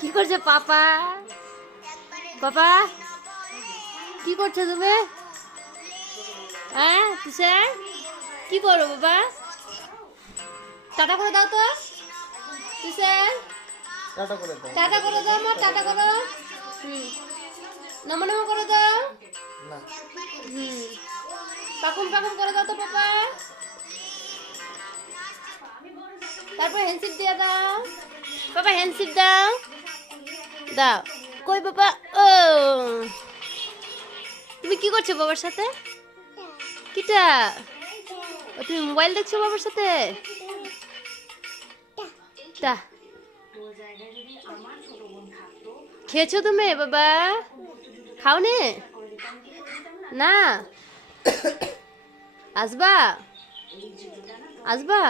কি করছে পাপা? পাপা কি করছো তুমি? হ্যাঁ তুষার কি করো বাবা? টাটা করে দাও তো তুষার, টাটা করে দাও মা, টাটা করো। নমো নমো করে দাও। পাকুম পাকুম করে দাও তো পাপা। তারপর হ্যান্ডশিপ দিয়ে দাও পাপা, হ্যান্ডশিপ দাও দাও। কই বাবা? ও তুমি কি করছো বাবার সাথে? কিটা? ও তুমি মোবাইল দেখছো বাবার সাথে? টা খেয়েছো তুমি বাবা? খাওনি না? আসবা আসবা?